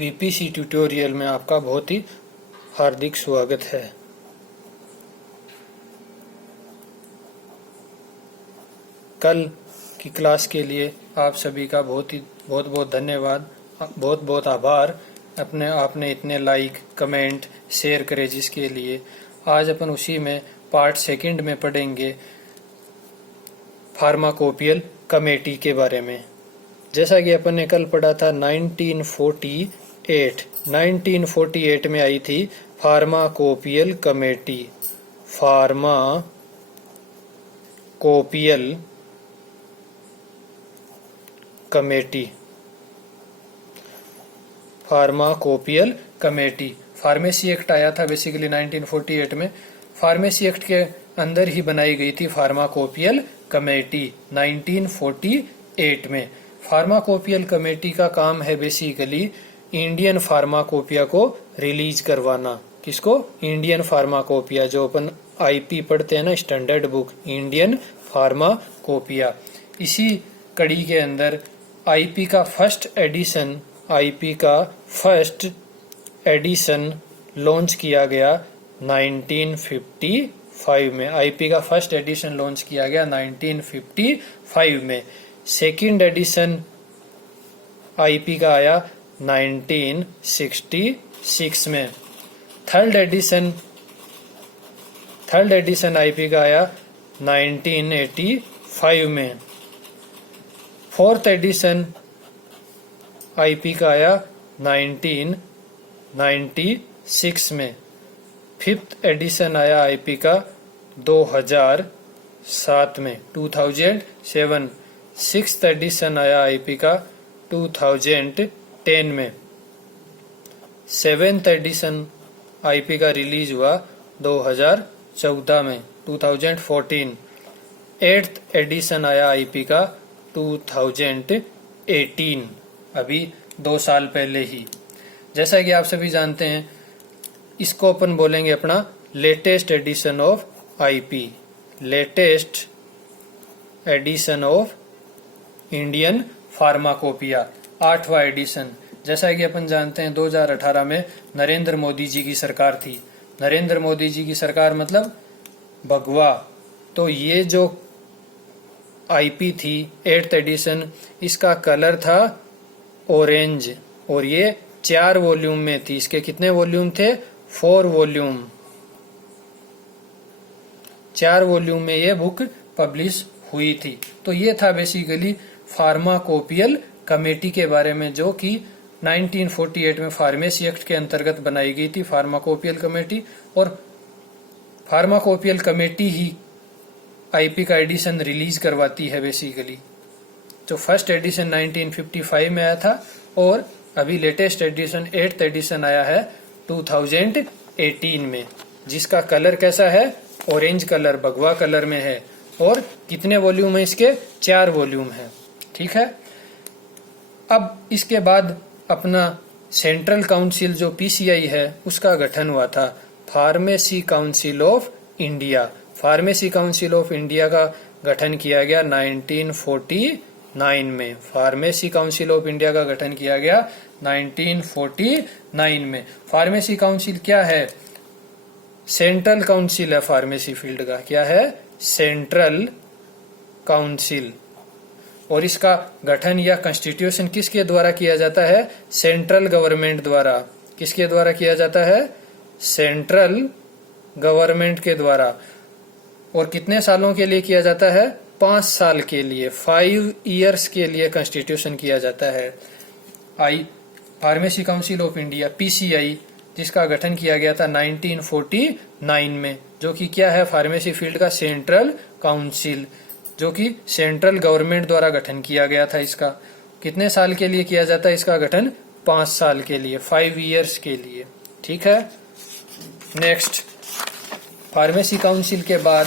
VPC tutorial में आपका बहुत ही हार्दिक स्वागत है। कल की क्लास के लिए आप सभी का बहुत बहुत धन्यवाद, बहुत बहुत आभार। आपने इतने लाइक, कमेंट, शेयर करे जिसके लिए। आज अपन उसी में पार्ट सेकंड में पढ़ेंगे फार्माकोपियल कमेटी के बारे में। जैसा कि अपन ने कल पढ़ा था 1948 में आई थी pharmacopoeial committee. Pharmacopoeial committee pharmacy act आया था बेसिकली 1948 में। फार्मेसी एक्ट के अंदर ही बनाई गई थी फार्माकोपियल कमेटी 1948 में। फार्माकोपियल कमेटी का काम है बेसिकली इंडियन फार्माकोपिया को रिलीज करवाना। किसको? इंडियन फार्माकोपिया, जो अपन आईपी पढ़ते हैं ना, स्टैंडर्ड बुक, इंडियन फार्माकोपिया। इसी कड़ी के अंदर आईपी का फर्स्ट एडिशन लॉन्च किया गया 1955 में। आईपी का फर्स्ट एडिशन लॉन्च किया गया 1955 में। सेकंड एडिशन आईपी का आया 1966 में। थर्ड एडिशन आईपी का आया 1985 में। फोर्थ एडिशन आईपी का आया 1996 में। फिफ्थ एडिशन आया आईपी का 2007 में, 2007। सिक्स्थ एडिशन आया आईपी का 2010 में। सेवेंथ एडिशन आईपी का रिलीज हुआ 2014 में, 2014। एट्थ एडिशन आया आईपी का 2018, अभी 2 साल पहले ही। जैसा कि आप सभी जानते हैं, इसको अपन बोलेंगे अपना latest edition of IP, latest edition of Indian Pharmacopoeia, 8वां एडिशन। जैसा कि अपन जानते हैं 2018 में नरेंद्र मोदी जी की सरकार थी। नरेंद्र मोदी जी की सरकार मतलब भगवा। तो ये जो आईपी थी 8th एडिशन, इसका कलर था ऑरेंज और ये 4 वॉल्यूम में थी। इसके कितने वॉल्यूम थे? 4 वॉल्यूम। 4 वॉल्यूम में ये बुक पब्लिश हुई थी। तो ये था बेसिकली फार्माकोपियल कमेटी के बारे में, जो कि 1948 में फार्मेसी एक्ट के अंतर्गत बनाई गई थी फार्माकोपियल कमेटी। और फार्माकोपियल कमेटी ही आईपी का एडिशन रिलीज करवाती है बेसिकली। जो फर्स्ट एडिशन 1955 में आया था और अभी लेटेस्ट एडिशन 8th एडिशन आया है 2018 में, जिसका कलर कैसा है? ऑरेंज कलर, भगवा कलर में है। और कितने वॉल्यूम है इसके? 4 वॉल्यूम है। ठीक है। अब इसके बाद अपना सेंट्रल काउंसिल जो पीसीआई है उसका गठन हुआ था, pharmacy council of India. Pharmacy council of India का गठन किया गया 1949 में। फार्मेसी काउंसिल ऑफ इंडिया का गठन किया गया 1949 में। फार्मेसी काउंसिल क्या है? सेंट्रल काउंसिल है फार्मेसी फील्ड का। क्या है? Central council. और इसका गठन या कॉन्स्टिट्यूशन किसके द्वारा किया जाता है? सेंट्रल गवर्नमेंट द्वारा। किसके द्वारा किया जाता है? सेंट्रल गवर्नमेंट के द्वारा। और कितने सालों के लिए किया जाता है? 5 साल के लिए, 5 इयर्स के लिए कॉन्स्टिट्यूशन किया जाता है। Pharmacy council of India, PCI, जिसका गठन किया गया था 1949 में, जो कि क्या है? फार्मेसी फील्ड का सेंट्रल काउंसिल, जो कि सेंट्रल गवर्नमेंट द्वारा गठन किया गया था। इसका कितने साल के लिए किया जाता है? इसका गठन 5 साल के लिए, 5 इयर्स के लिए। ठीक है। नेक्स्ट, फार्मेसी काउंसिल के बाद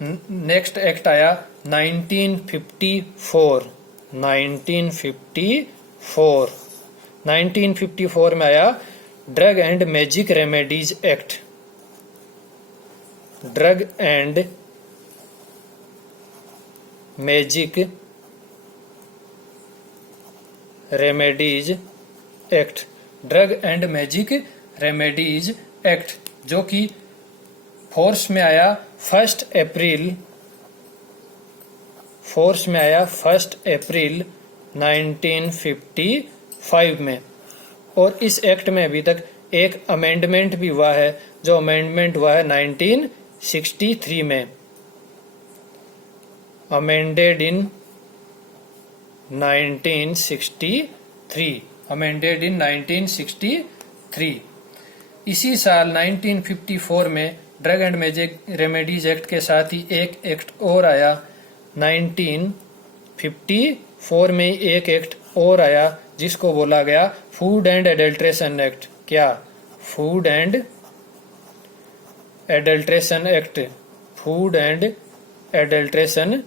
नेक्स्ट एक्ट आया 1954। 1954 में आया drug and magic remedies act. Drug and magic remedies act, drug and magic remedies act, जो कि फोर्स में आया 1 अप्रैल 1955 में। और इस एक्ट में अभी तक एक अमेंडमेंट भी हुआ है, जो अमेंडमेंट हुआ है 1963 में, अमेंडेड इन 1963। इसी साल 1954 में drug and magic remedies act के साथ ही एक एक्ट और आया। 1954 में एक एक्ट और आया जिसको बोला गया फूड एंड एडल्ट्रेशन एक्ट। क्या? Food and adulteration act, food and adulteration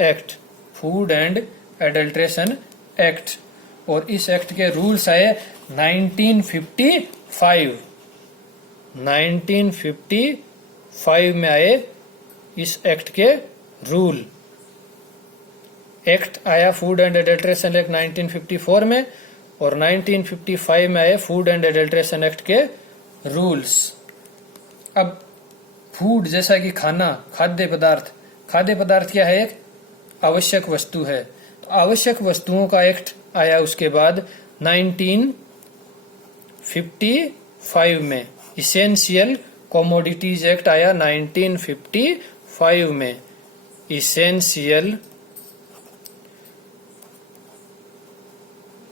act, food and adulteration act. और इस एक्ट के रूल्स आए 1955 में आए इस एक्ट के रूल। एक्ट आया फूड एंड एडल्ट्रेशन एक्ट 1954 में, और 1955 में आए फूड एंड एडल्ट्रेशन एक्ट के रूल्स। अब फूड जैसा कि खाना, खाद्य पदार्थ, खाद्य पदार्थ क्या है? एक आवश्यक वस्तु है। तो आवश्यक वस्तुओं का एक्ट आया उसके बाद 1955 में। इसेंशियल कमोडिटीज एक्ट आया 1955 में। Essential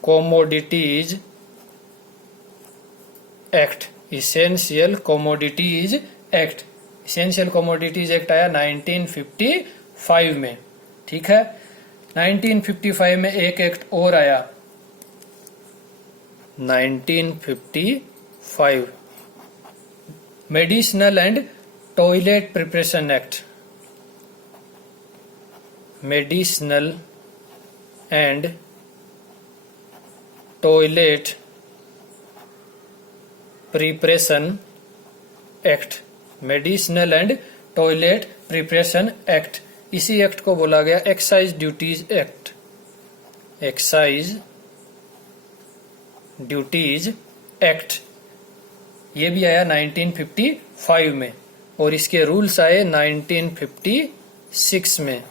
commodities act, essential commodities act, essential commodities act आया 1955 में। ठीक है। 1955 में एक एक्ट और आया, 1955 medicinal and toilet preparation act, medicinal and toilet preparation act, medicinal and toilet preparation act. इसी एक्ट को बोला गया excise duties act, excise duties act. ये भी आया 1955 में, और इसके रूल्स आए 1956 में।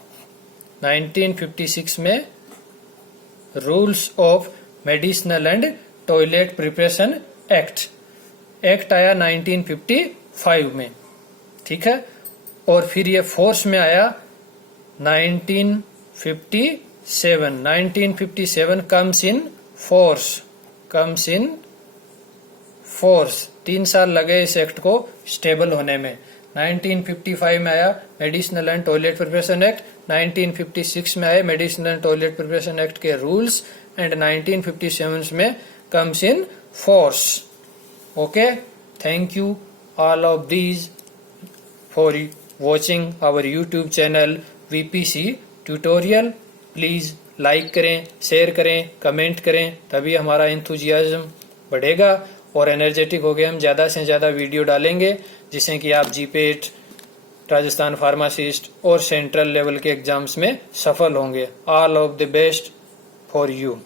1956 में rules of medicinal and toilet preparation act, act आया 1955 में। ठीक है। और फिर ये फोर्स में आया 1957। 1957 comes in force, comes in force. 3 साल लगे इस एक्ट को स्टेबल होने में। 1955 में आया medicinal and toilet preparation act, 1956 में आए medicinal and toilet preparation act के रूल्स, एंड 1957 में comes in force. Okay, thank you all of these for watching our YouTube channel VPC tutorial। Please like करें, share करें, comment करें, तभी हमारा enthusiasm बढ़ेगा और एनर्जेटिक हो गए हम ज़्यादा से ज़्यादा वीडियो डालेंगे, जिससे कि आप जीपेट, राजस्थान फार्मासिस्ट और सेंट्रल लेवल के एग्जाम्स में सफल होंगे। All of the best for you.